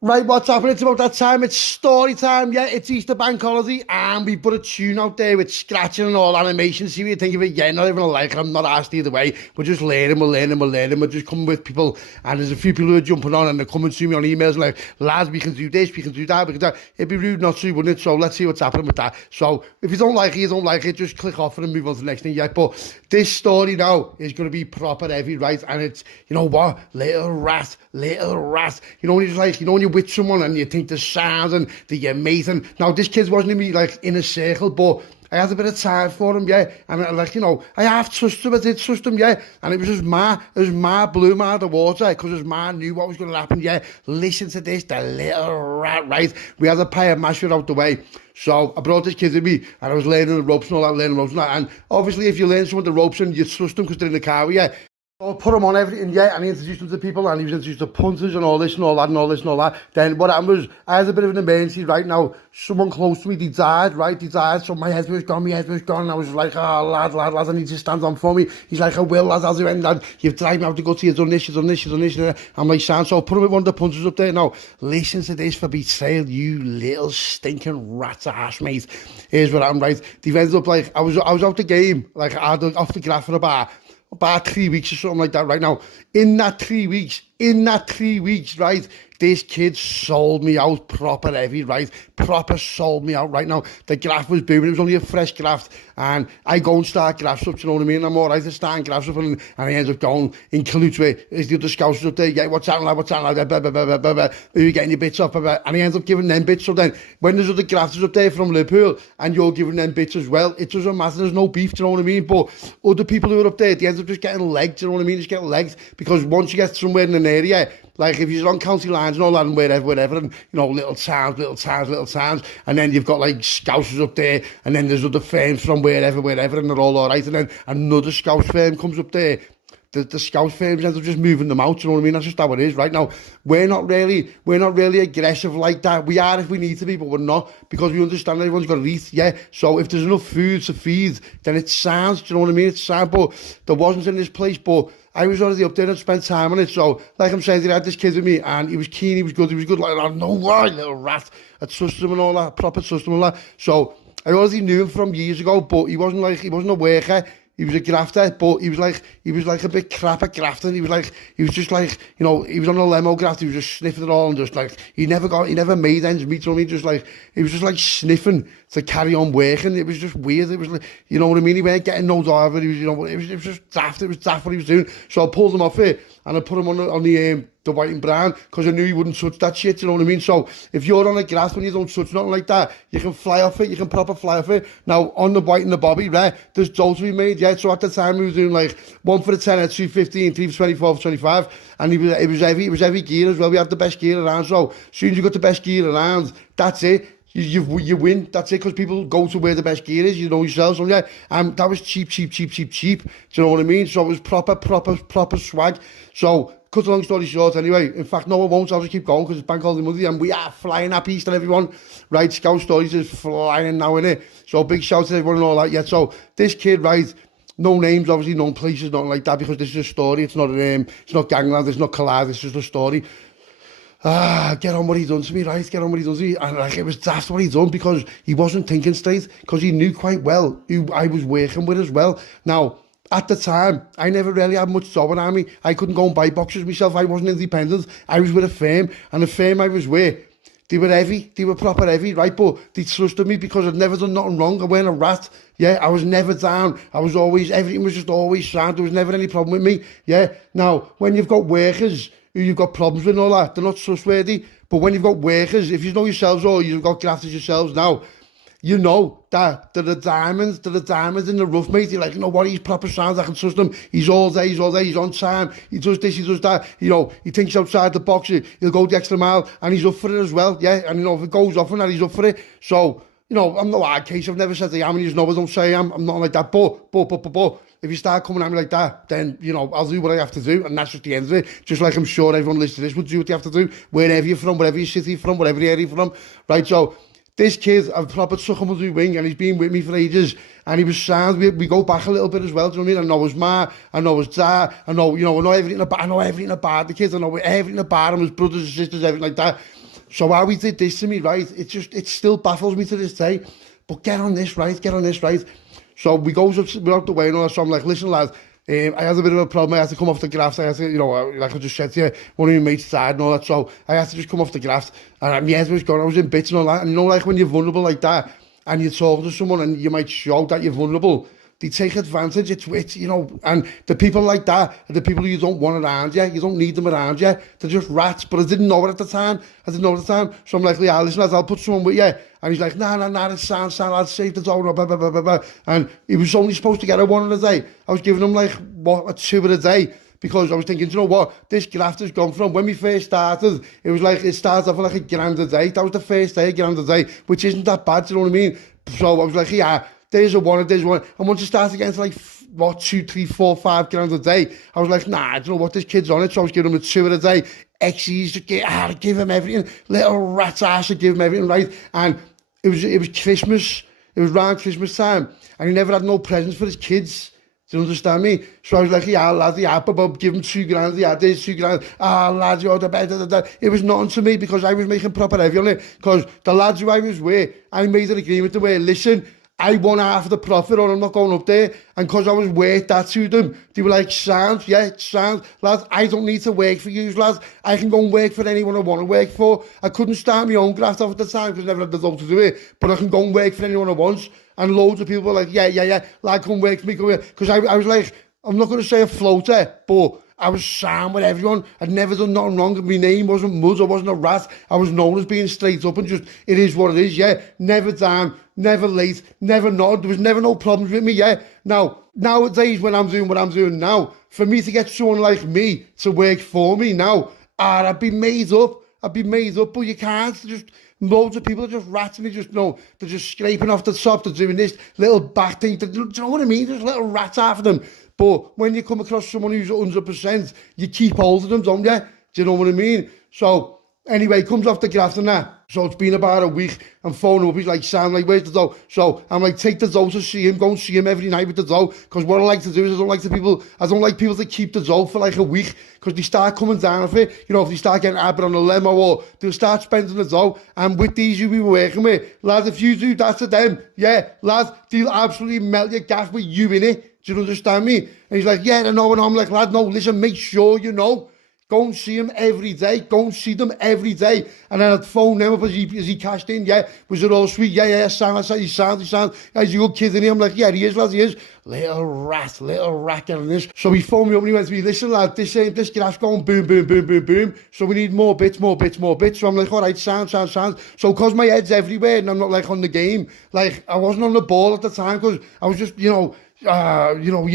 Right, what's happening? It's about that time. It's story time. Yeah, it's Easter bank holiday, and we put a tune out there with scratching and all animation. See what you think of it? Yeah, not even like it. I'm not asked either way. We're just learning, we're learning, we're learning. We're just coming with people, and there's a few people who are jumping on and they're coming to me on emails and like, lads, we can do this, we can do that, we can do that. It'd be rude not to, wouldn't it? So let's see what's happening with that. So if you don't like it, you don't like it. Just click off and move on to the next thing. Yeah, but this story now is going to be proper heavy, right? And it's, you know what? Little rat, little rat. You know when you're like, you know when you're with someone and you think the sounds and the mate, and now this kid wasn't even like in a circle, but I had a bit of time for him, yeah, and like, you know, I half trusted him, I did trust him, yeah, and it was his ma blew him out of the water, because his ma knew what was going to happen, yeah. Listen to this, the little rat, right? We had a pie and mash it out the way. So I brought this kid with me, and I was learning the ropes and all that, and obviously if you learn some of the ropes and you trust them because they're in the car, yeah. So I put him on everything, yeah, and he introduced him to people, and he was introduced to punters and all this and all that and all this and all that. Then what happened was, I had a bit of an emergency right now. Someone close to me, they died, right? They died, so my head was gone, and I was like, oh, lad, I need to stand on for me. He's like, I will, lad, I'll do it, lad. You've dragged me out to go to you, you've done this. I'm like, sound, so I put him with one of the punters up there. Now, listen to this for betrayal, you little stinking rat ass, mate. Here's what happened, right? They've ended up like, I was out the game, like, I had off the graph for about 3 weeks or something like that right now. In that 3 weeks, right, this kid sold me out proper heavy, right? Proper sold me out right now. The graft was booming. It was only a fresh graft. And I go and start grafts up, you know what I mean? I'm all right to start grafts up, and I end up going in cahoots with, is the other Scouse up there? Yeah, what's happening, lad? Blah, blah, blah, blah, blah, blah. Who are you getting your bits off? Blah, blah. And he ends up giving them bits. So then, when there's other grafters up there from Liverpool, and you're giving them bits as well, it doesn't matter. There's no beef, do you know what I mean? But other people who are up there, they end up just getting legged, do you know what I mean? Just getting legged. Because once you get somewhere in an area, like if you're on county lines and all that and wherever, and, you know, little towns, and then you've got like Scousers up there, and then there's other firms from wherever, and they're all right, and then another Scouse firm comes up there. The Scouse firms end up just moving them out, you know what I mean? That's just how it is right now. We're not really aggressive like that. We are if we need to be, but we're not, because we understand everyone's got to eat, yeah. So if there's enough food to feed, then it sounds, do you know what I mean? It sounds, but there wasn't in this place, but I was already up there and spent time on it. So, like I'm saying, I had this kid with me, and he was keen, he was good, like, I don't know why, little rat. I trusted him and all that, proper trusted him and all that. So, I already knew him from years ago, but he wasn't a worker. He was a grafter, but he was like a bit crap at grafting. He was just like, you know, he was on a limo graft. He was just sniffing it all, and just like, he never made ends meet, you know what I mean? Just like, he was just like sniffing to carry on working. It was just weird. It was like, you know what I mean? He weren't getting no driver. He was, you know, it was just daft. It was daft what he was doing. So I pulled him off it, and I put him on the white and brown, because I knew he wouldn't touch that shit, you know what I mean? So if you're on a grass when you don't touch nothing like that, you can fly off it, you can proper fly off it. Now, on the white and the bobby, right, there's dough to be made, yeah? So at the time, we were doing like 1 for the 10 at 215, 3 for 24 for 25, and it was heavy gear as well. We had the best gear around, so as soon as you got the best gear around, that's it. You win, that's it, because people go to where the best gear is, you know yourselves, yeah. That was cheap, do you know what I mean? So it was proper swag. So, cut a long story short anyway, in fact, no I won't, I'll just keep going, because it's bank holiday Monday, and we are flying up Easter, everyone, right? Scouse Stories is flying now, innit? So big shout to everyone and all that, yeah. So this kid, right, no names, obviously, no places, nothing like that, because this is a story. It's not gangland, it's not collide, it's just a story. Get on what he done to me, right? Get on what he done to me. And like, it was that's what he done, because he wasn't thinking straight, because he knew quite well who I was working with as well. Now, at the time, I never really had much job on me. I couldn't go and buy boxes myself. I wasn't independent. I was with a firm, and the firm I was with, they were heavy. They were proper heavy, right? But they trusted me because I'd never done nothing wrong. I weren't a rat. Yeah, I was never down. Everything was just always sound. There was never any problem with me. Yeah. Now, when you've got workers who you've got problems with and all that, they're not trustworthy. But when you've got workers, if you know yourselves, or you've got grafters yourselves now, you know that there are diamonds in the rough, mate. You're like, you know what, he's proper sound, I can trust him. He's all day, he's on time, he does this, he does that. You know, he thinks outside the box, he'll go the extra mile, and he's up for it as well, yeah. And, you know, if it goes off and that, he's up for it. So, you know, I'm no hard case, I've never said I am, and you know I don't say I am. I'm not like that, but, if you start coming at me like that, then, you know, I'll do what I have to do, and that's just the end of it. Just like I'm sure everyone listening to this would do what you have to do, wherever you're from, wherever your city you're from, whatever area you're from, right? So, this kid, I've proper took him under the wing, and he's been with me for ages, and he was sound. We go back a little bit as well, do you know what I mean? I know his ma, I know his dad, I know, you know, I know everything about the kids, I know everything about him, his brothers and sisters, everything like that. So how he did this to me, right? It still baffles me to this day. But get on this, right? Get on this, right? So we're out the way and all that. So I'm like, listen, lad, I had a bit of a problem. I had to come off the graft. I had to, like I just said to you, one of my mates died and all that. So I had to just come off the graft. And my head was gone. I was in bits and all that. And like when you're vulnerable like that, and you're talking to someone and you might show that you're vulnerable, they take advantage. It's and the people like that are the people you don't want around you. You don't need them around you. They're just rats. But I didn't know it at the time. So I'm like, yeah, listen, lads, I'll put someone with you. And he's like, nah, it's sound, I'll save the dough, blah, blah, blah, blah, blah. And he was only supposed to get a one a day. I was giving him like, a two a day. Because I was thinking, you know what, this graft has gone from, when we first started, it started off like £1,000 a day. That was the first day, £1,000 a day, which isn't that bad, do you know what I mean? So I was like, yeah, there's one. And once it started getting to like, 2, 3, 4, £5 a day, I was like, nah, do you know what, this kid's on it. So I was giving him a two a day. XEs to give him everything. Little rat's ass to give him everything, right? And it was Christmas. It was around Christmas time. And he never had no presents for his kids. Do you understand me? So I was like, yeah, lad, yeah, but give him £2,000, yeah, there's £2,000. Lad, you're the better. It was nothing to me because I was making proper heavy on it. Because the lads who I was with, I made an agreement to where, listen, I won half of the profit or I'm not going up there. And because I was worth that to them, they were like, sounds, lads, I don't need to work for you, lads. I can go and work for anyone I want to work for. I couldn't start my own graft off at the time because I never had the dough to do it. But I can go and work for anyone I want. And loads of people were like, yeah, lad, come work for me, come here. Because I was like, I'm not going to say a floater, but I was sound with everyone. I'd never done nothing wrong. My name wasn't Mud, I wasn't a rat. I was known as being straight up and just, it is what it is, yeah. Never down, never late, never not. There was never no problems with me, yeah. Now, nowadays when I'm doing what I'm doing now, for me to get someone like me to work for me now, I'd be made up, but you can't just... Loads of people are just rats and they're just scraping off the top, they're doing this little back thing, do you know what I mean? There's little rats after them. But when you come across someone who's 100%, you keep hold of them, don't you? Do you know what I mean? So, anyway, comes off the graft and that. So it's been about a week. I'm phoning up. He's like, Sam, like, where's the dough? So I'm like, take the dough to see him. Go and see him every night with the dough. Because what I like to do is I don't like people to keep the dough for like a week. Because they start coming down off it. If they start getting abber on a limo or they'll start spending the dough. And with these you be working with, lads, if you do that to them, yeah, lads, they'll absolutely melt your gaff with you in it. Do you understand me? And he's like, yeah, I know. And I'm like, lad, no, listen, make sure you know. Go and see him every day. Go and see them every day. And then I'd phone him up as he cashed in. Yeah, was it all sweet? Yeah, sound. He sounds. He's a good kid in here. I'm like, yeah, he is, lad, he is. Little rat getting this. So he phoned me up and he went to me, listen, lad, this graph's going boom, boom, boom, boom, boom. So we need more bits. So I'm like, all right, sound. So because my head's everywhere and I'm not like on the game, like I wasn't on the ball at the time because I was just, your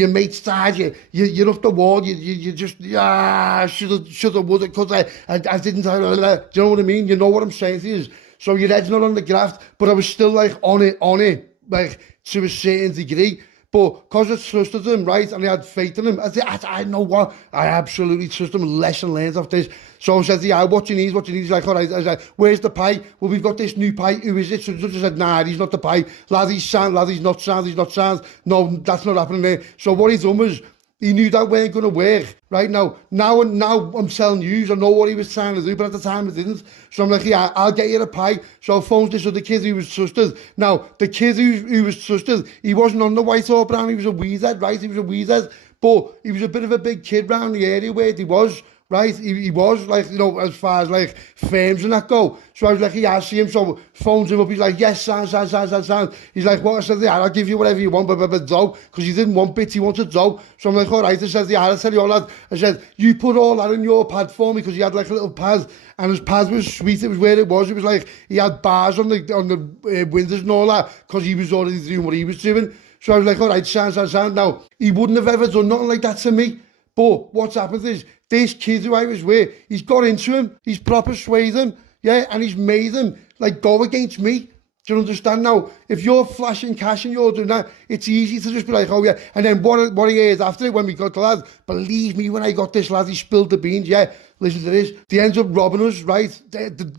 mate's died, you're up the wall, you just, shoulda, woulda, coulda, I didn't, do you know what I mean? You know what I'm saying to you? So your head's not on the graft, but I was still like on it, like to a certain degree. But because I trusted him, right, and I had faith in him, I know what, I absolutely trust him, lesson learned off this. So I said, yeah, what you need? He's like, all right. I said, where's the pie? Well, we've got this new pie. Who is it? So the judge said, nah, he's not the pie. Lad, he's sound. Lad, he's not sound. No, that's not happening there. So what he done was, he knew that weren't going to work. Right now I'm telling you, I know what he was trying to do, but at the time it didn't. So I'm like, yeah, I'll get you a pie. So I phoned this other kid who was trusted. Now, the kid who was trusted, he wasn't on the white or brown, he was a weedhead, right? He was a weedhead, but he was a bit of a big kid round the area where he was. Right, he was like, as far as like firms and that go. So I was like, yeah, I see him. So phones him up. He's like, yes, sound. He's like, what? I said, yeah, I'll give you whatever you want, but dough. Because he didn't want bits, he wanted dough. So I'm like, all right. I said, yeah, I'll tell you all that. I said, you put all that in your pad for me because he had like a little pad. And his pad was sweet. It was where it was. It was like he had bars on the windows and all that because he was already doing what he was doing. So I was like, all right, sound. Now, he wouldn't have ever done nothing like that to me. But what's happened is, this kid who I was with, he's got into him, he's proper swayed him, yeah, and he's made him, like, go against me. Do you understand now? If you're flashing cash and you're doing that, it's easy to just be like, oh, yeah. And then what he heard after it, when we got the lad, believe me, when I got this lad, he spilled the beans, yeah, listen to this. They ended up robbing us, right?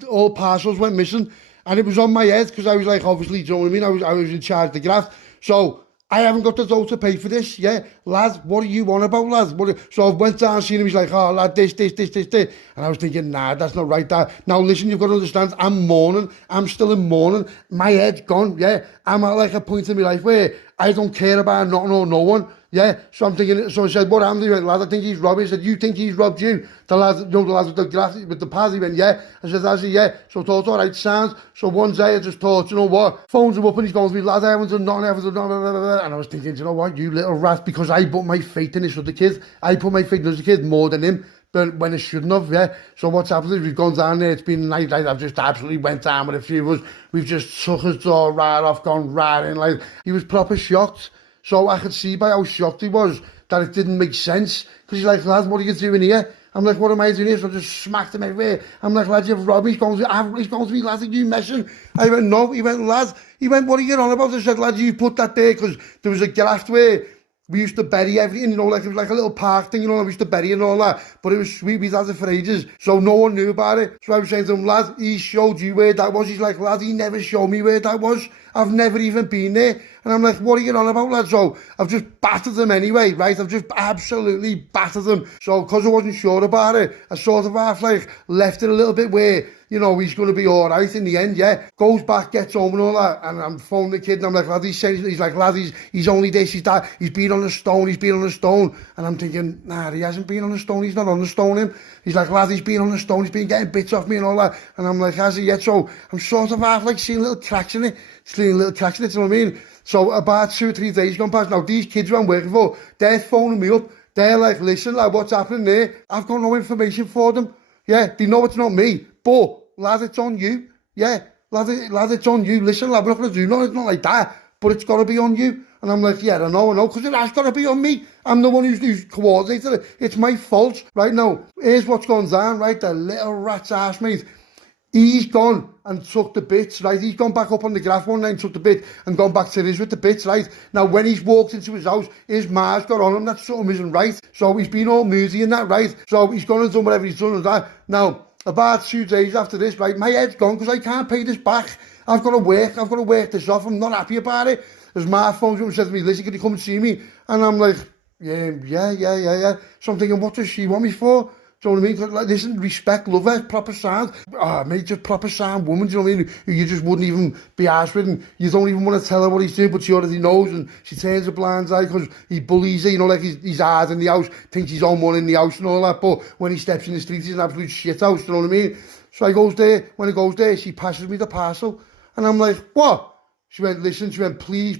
All parcels went missing. And it was on my head, because I was like, obviously, do you know what I mean? I was in charge of the graft. So I haven't got the dough to pay for this, yeah. Lad, what are you on about, lad? So I went down, seen him, he's like, oh, lad, this. And I was thinking, nah, that's not right. Now, listen, you've got to understand, I'm mourning. I'm still in mourning. My head's gone, yeah. I'm at like a point in my life where I don't care about nothing or no one. Yeah, so I'm thinking, so I said, what happened? He went, lad, I think he's robbed. He said, you think he's robbed you? The lad, the lad with the grass, with the pad, he went, yeah. I said, that's it, yeah. So I thought, all right, sounds. So one day I just thought, you know what? Phones him up and he's going to me, lad, I haven't done nothing, and I was thinking, you know what, you little rat, because I put my faith in this other kid. I put my faith in this other kid more than him. But when I shouldn't have, yeah. So what's happened is we've gone down there, it's been a night, like, I've just absolutely went down with a few of us. We've just took his door right off, gone right in, like, he was proper shocked. So I could see by how shocked he was that it didn't make sense. Because he's like, lad, what are you doing here? I'm like, what am I doing here? So I just smacked him everywhere. I'm like, lad, you've robbed me. He's going to me, lad, are you messing? I went, no. He went, lad. He went, what are you on about? I said, lad, you put that there because there was a graft where we used to bury everything, you know, like it was like a little park thing, you know, we used to bury and all that. But it was sweet, we'd had it for ages. So no one knew about it. So I was saying to him, lad, he showed you where that was. He's like, lad, he never showed me where that was. I've never even been there. And I'm like, what are you on about, lad? So I've just battered them anyway, right? I've just absolutely battered them. So because I wasn't sure about it, I sort of half like left it a little bit where, you know, he's going to be all right in the end, yeah. Goes back, gets home and all that, and I'm phoning the kid and I'm like, lad, he's like, lad, he's only this, he's that, he's been on the stone, and I'm thinking, nah, he hasn't been on the stone, he's not on the stone, him. He's like, lad, he's been on the stone, he's been getting bits off me and all that, and I'm like, has he yet? So I'm sort of half like seeing little cracks in it, you know what I mean? So about 2 or 3 days gone past, now these kids who I'm working for, they're phoning me up, they're like, listen, lad, what's happening there? I've got no information for them. Yeah, they know it's not me, but, lad, it's on you. Yeah, lad, it's on you. Listen, lad, we're not going to do nothing, it's not like that, but it's got to be on you. And I'm like, yeah, I know, because it has got to be on me. I'm the one who's coordinated it. It's my fault. Right now, here's what's gone down, right? The little rat's ass, mate. He's gone and took the bits, right? He's gone back up on the graph one night and took the bit and gone back to his with the bits, right? Now, when he's walked into his house, his ma's got on him that something isn't right. So he's been all moody and that, right? So he's gone and done whatever he's done and that. Now, about 2 days after this, right, my head's gone because I can't pay this back. I've got to work this off. I'm not happy about it. His ma phones up and says to me, listen, can you come and see me? And I'm like, yeah. So I'm thinking, what does she want me for? Do you know what I mean? Like, listen, respect, love her, proper sound. Mate, just proper sound woman, do you know what I mean? Who you just wouldn't even be arsed with, and you don't even want to tell her what he's doing, but she already knows, and she turns a blind eye because he bullies her, you know, like he's hard in the house, thinks he's on one in the house and all that, but when he steps in the street, he's an absolute shit house, do you know what I mean? So I goes there, when he goes there, she passes me the parcel, and I'm like, what? She went, listen, please,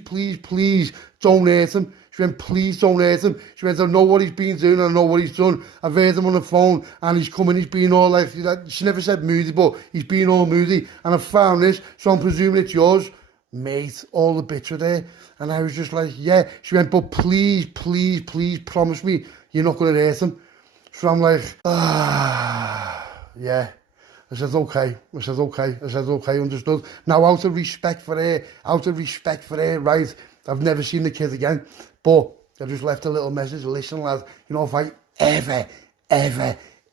don't hurt him. She went, please don't hurt him. She went, I know what he's been doing, I know what he's done. I've heard him on the phone, and he's coming, he's been all like, she never said moody, but he's been all moody, and I found this, so I'm presuming it's yours. Mate, all the bits were there, and I was just like, yeah. She went, but please, promise me you're not going to hurt him. So I'm like, yeah. I said, okay, understood. Now, out of respect for her, right, I've never seen the kid again, but I just left a little message, listen, lad, you know, if I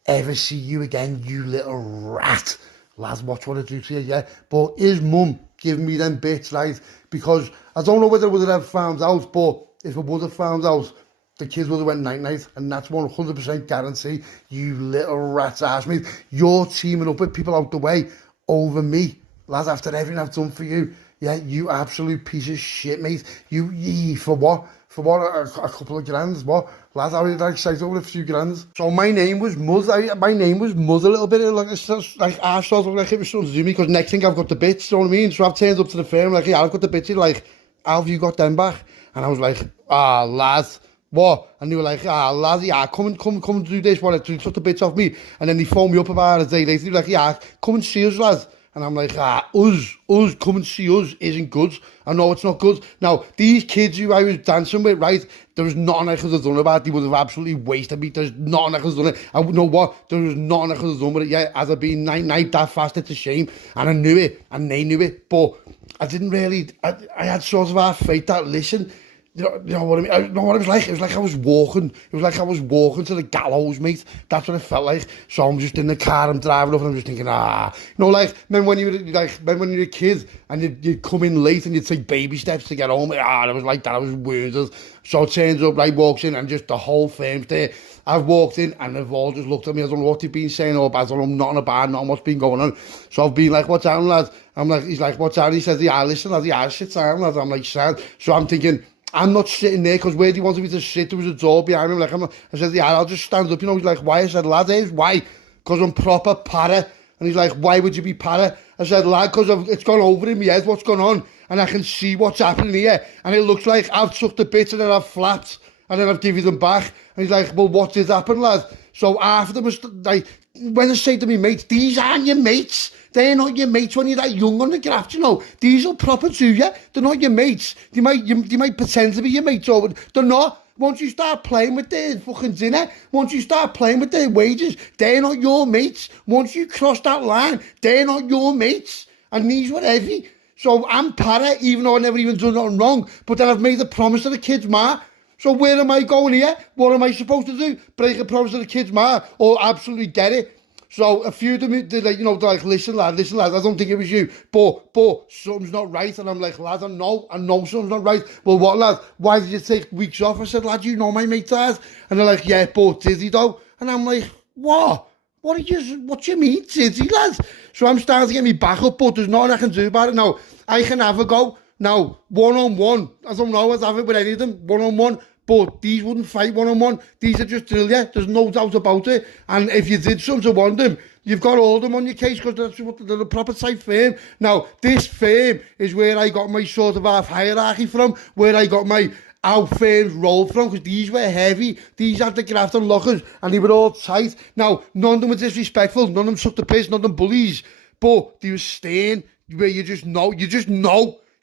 ever see you again, you little rat, lad, watch what I do to you, yeah? But his mum giving me them bits, right, because I don't know whether I would have found out, but if I would have found out, the kids would have went night-night, and that's 100% guarantee. You little rat's ass, mate. You're teaming up with people out the way over me, lad, after everything I've done for you. Yeah, you absolute piece of shit, mate. For what? For what? A couple of grand, what? Lad, I was excited over a few grand. So my name was Muzz. My name was Muzz a little bit. Like I sort of like it was something to do me, because next thing I've got the bits, you know what I mean? So I've turned up to the firm, like, yeah, I've got the bits. He's like, how have you got them back? And I was like, lad, what? And they were like, lad, yeah, come and do this. What? They took the bits off me. And then they phoned me up about a day later. They were like, yeah, come and see us, lad. And I'm like, us, come and see us isn't good. I know it's not good. Now, these kids who I was dancing with, right, there was nothing I could have done about it. They would have absolutely wasted me. There's nothing I could have done it. I would know what, there was nothing I could have done with it. Yeah, as I've been night that fast, it's a shame. And I knew it, and they knew it. But I didn't really, I had sort of half faith that, listen, You know what I mean? You know what it was like? It was like I was walking. It was like I was walking to the gallows, mate. That's what it felt like. So I'm just in the car, I'm driving up, and I'm just thinking, like, man, when you were a kid, and you'd come in late, and you'd take baby steps to get home. It was like that. I was wounded. So it turns up, like, walks in, and just the whole firm's there. I've walked in, and they've all just looked at me. I don't know what they've been saying, or I don't know nothing about, nothing what's been going on. So I've been like, what's down, lad? I'm like, he's like, what's down? He says, yeah, listen, lad, yeah, sit down, lad. I'm like, sad. So I'm thinking, I'm not sitting there, because where do you want me to sit? There was a door behind me. I said, yeah, I'll just stand up. You know, he's like, why? I said, lad, why? Because I'm proper para. And he's like, why would you be para? I said, lad, because it's gone over in my head what's gone on, and I can see what's happening here. And it looks like I've took the bits and then I've flapped, and then I've given them back. And he's like, well, what did happen, lad? So after like, when I say to me mates, these aren't your mates. They're not your mates when you're that young on the graft, you know. These are proper to you. They're not your mates. They might pretend to be your mates, or they're not. Once you start playing with their fucking dinner, once you start playing with their wages, they're not your mates. Once you cross that line, they're not your mates. And these were heavy. So I'm para, even though I never even done nothing wrong. But then I've made a promise to the kid's ma. So where am I going here? What am I supposed to do? Break a promise to the kid's ma, or absolutely get it? So a few of them, they're like, listen, lad, I don't think it was you, but something's not right. And I'm like, lad, I know something's not right. Well, what, lad? Why did you take weeks off? I said, lad, you know my mate, lad. And they're like, yeah, but did he though? And I'm like, what? What do you mean, did he, lad? So I'm starting to get me back up, but there's nothing I can do about it now. I can have a go. Now, one-on-one, I don't know, I'd have it with any of them, one-on-one. But these wouldn't fight one-on-one. These are just drill you. There's no doubt about it. And if you did something to one of them, you've got all of them on your case, because that's what they're a proper type firm. Now, this firm is where I got my sort of half hierarchy from, where I got my how firms rolled from, because these were heavy. These had the graft and lockers, and they were all tight. Now, none of them were disrespectful. None of them sucked the piss. None of them bullies. But they were staying where you just know.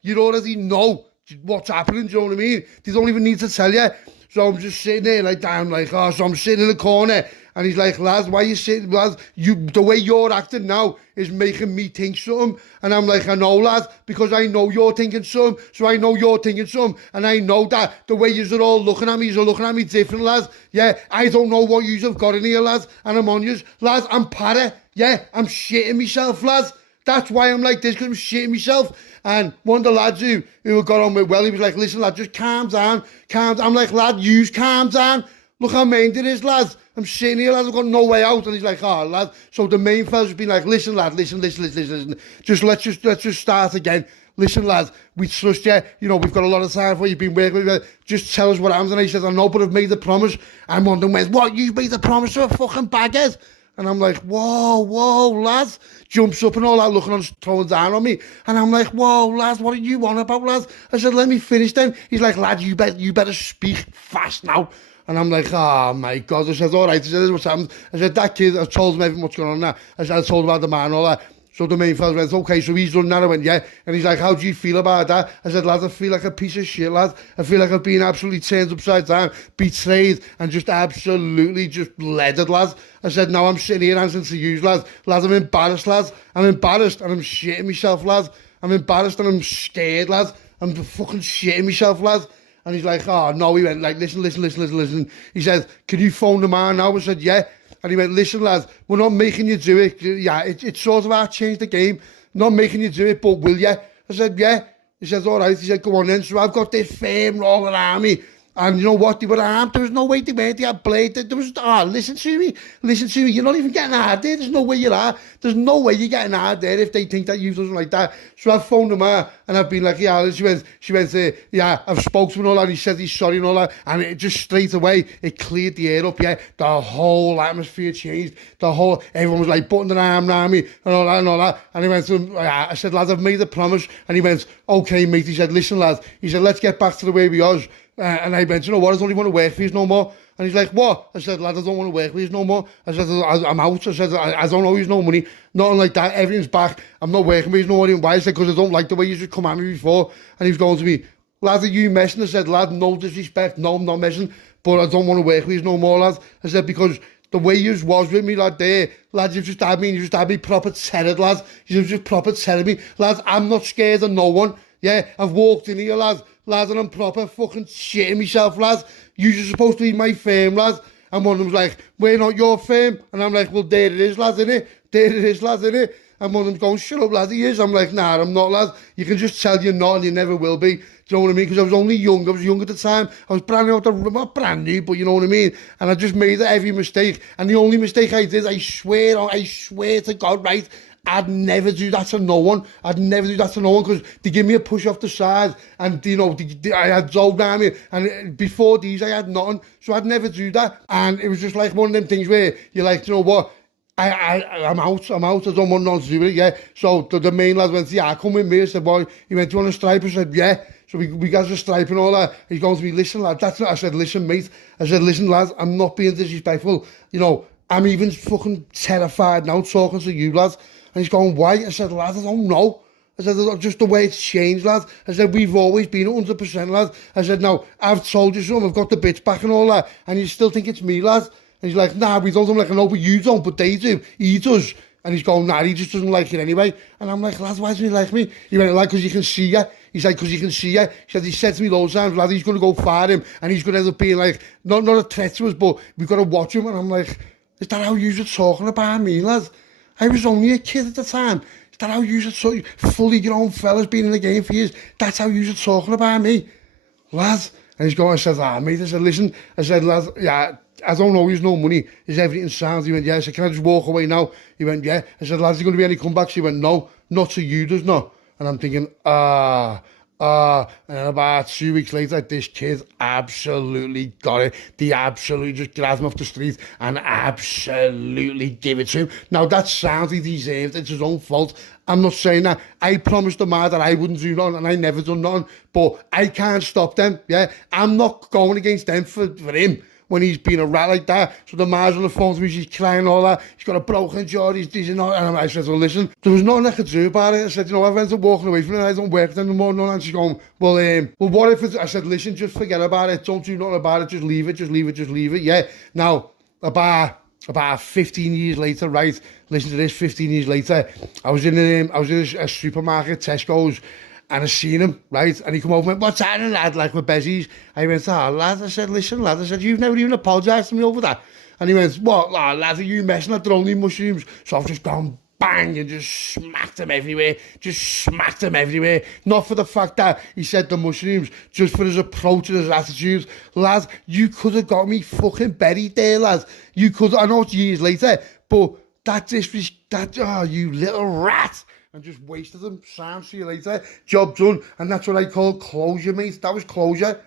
You already know what's happening, do you know what I mean? They don't even need to tell you. So I'm just sitting there like that. I'm like, so I'm sitting in the corner, and he's like, lads, why are you sitting, lads? The way you're acting now is making me think something. And I'm like, I know, lad, because I know you're thinking something, so I know you're thinking something, and I know that the way you're all looking at me, you're looking at me different, lads. Yeah, I don't know what you've got in here, lads, and I'm on yous. Lads, I'm para. Yeah, I'm shitting myself, lads. That's why I'm like this, because I'm shitting myself. And one of the lads who got on with well, he was like, listen, lad, just calm down. I'm like, lad, you calm down. Look how mean it is, lads. I'm sitting here, lads, I've got no way out. And he's like, lad. So the main fella's been like, listen, lad, listen. Let's just start again. Listen, lad, we trust you. You know, we've got a lot of time for you. You've been working with you. Just tell us what happens. And he said, I know, but I've made the promise. And one of them went, what, you made the promise to a fucking baghead? And I'm like, whoa, lads. Jumps up and all that, looking on, throwing down on me. And I'm like, whoa, lads, what are you on about, lads? I said, let me finish then. He's like, lad, you better speak fast now. And I'm like, oh my God. I said, all right. I said, this is what's happened. I said, that kid, I told him everything what's going on now. I said, I told him about the man and all that. So the main fella went, okay, so he's done that. I went, yeah. And he's like, how do you feel about that? I said, lad, I feel like a piece of shit, lad. I feel like I've been absolutely turned upside down, betrayed, and just absolutely just leaded, lads. I said, now I'm sitting here answering to you, lads. Lads, I'm embarrassed, lads. I'm embarrassed and I'm shitting myself, lads. I'm embarrassed and I'm scared, lads. I'm fucking shitting myself, lads. And he's like, oh, no. He went like, listen. He said, can you phone the man now? I said, yeah. And he went, listen, lads, we're not making you do it. Yeah, it's sort of our change the game. Not making you do it, but will you? I said, yeah. He said, all right. He said, go on then. So I've got this firm all around me. And you know what? They were armed. There was no way they weren't. They had blades. There was, listen to me. You're not even getting hard there. There's no way you are. There's no way you're getting hard there if they think that you've done something like that. So I've phoned them out and I've been like, yeah. She went, yeah, I've spoken to him and all that. He said he's sorry and all that. And it just straight away, it cleared the air up, yeah. The whole atmosphere changed. Everyone was like putting their arm around me and all that. And he went to him, I said, lads, I've made a promise. And he went, okay, mate. He said, listen, lads. He said, let's get back to the way we was. And I went, you know what, I don't even want to work for you no more. And he's like, what? I said, lad, I don't want to work for you no more. I said, I'm out. I said, I don't owe you no money. Nothing like that. Everything's back. I'm not working for you no more. Why? I said, because I don't like the way you just come at me before. And he was going to me, lad, are you messing? I said, lad, no disrespect. No, I'm not messing. But I don't want to work for you no more, lad. I said, because the way you was with me, lad, lads, you just had me proper terrored, lads. You just proper terrored me. Lads, I'm not scared of no one. Yeah, I've walked in here, lads, lads, and I'm proper fucking shitting myself, lads. You're supposed to be my firm, lads. And one of them's like, we're not your firm. And I'm like, well, there it is, lads, innit? There it is, lads, innit? And one of them's going, shut up, lad, he is. I'm like, nah, I'm not, lads. You can just tell you're not and you never will be. Do you know what I mean? Because I was only young. I was young at the time. I was brand new out the room. Not brand new, but you know what I mean? And I just made every mistake. And the only mistake I did, I swear to God, right? I'd never do that to no one. I'd never do that to no one because they give me a push off the side and, you know, I had dough down me and before these I had nothing. So I'd never do that. And it was just like one of them things where you're like, you know what? I'm out, I don't want nothing to do with it, yeah. So the main lad went, yeah, come with me. I said, boy, he went, do you want to stripe? I said, yeah. So we guys were striping all that. He's going to me, listen, lad, that's what I said, listen, mate. I said, listen, lads, I'm not being disrespectful. You know, I'm even fucking terrified now talking to you, lads. And he's going, why? I said, lad, I don't know. I said, just the way it's changed, lad. I said, we've always been 100%, lad. I said, now, I've told you something, I've got the bitch back and all that, and you still think it's me, lad. And he's like, nah, we don't. I'm like, no, but you don't, but they do. He does. And he's going, nah, he just doesn't like it anyway. And I'm like, lad, why doesn't he like me? He went, like, because you can see ya. He's like, because you can see ya. He said to me loads of times, lad, he's going to go far him, and he's going to end up being like, not a threat to us, but we've got to watch him. And I'm like, is that how you were talking about me, lad? I was only a kid at the time. Is that how you were fully grown fellas being in the game for years? That's how you were talking about me, lad. And he's going, I said, mate, I said, listen, I said, lad, yeah, I don't owe you no money. Is everything sound? He went, yeah. I said, can I just walk away now? He went, yeah. I said, lads, is there going to be any comebacks? He went, no, not to you, there's not. And I'm thinking, and then about 2 weeks later, this kid absolutely got it. They absolutely just grabbed him off the street and absolutely give it to him. Now, that sounds he deserved. It's his own fault. I'm not saying that. I promised the man that I wouldn't do nothing, and I never done nothing. But I can't stop them, yeah? I'm not going against them for him when he's been a rat like that. So the man's on the phone to me, she's crying all that. He's got a broken jaw, he's not. And I said, well, listen, there was nothing I could do about it. I said, you know, I've ended up walking away from it. I don't work there anymore. No, and she's going, well, what if it's, I said, listen, just forget about it. Don't do nothing about it. Just leave it. Yeah. Now, about 15 years later, right? Listen to this, 15 years later, I was in a supermarket, Tesco's, and I seen him, right? And he come over and went, what's happening, lad? Like with Bezzies. I went, lad. I said, listen, lad. I said, you've never even apologised to me over that. And he went, what, lad, are you messing at? They're only mushrooms. So I've just gone bang and just smacked him everywhere. Not for the fact that he said the mushrooms, just for his approach and his attitude. Lad, you could have got me fucking buried there, lad. You could, I know it's years later, but you little rat. And just wasted them. Sound, see you later. Job done. And that's what I call closure, mate. That was closure.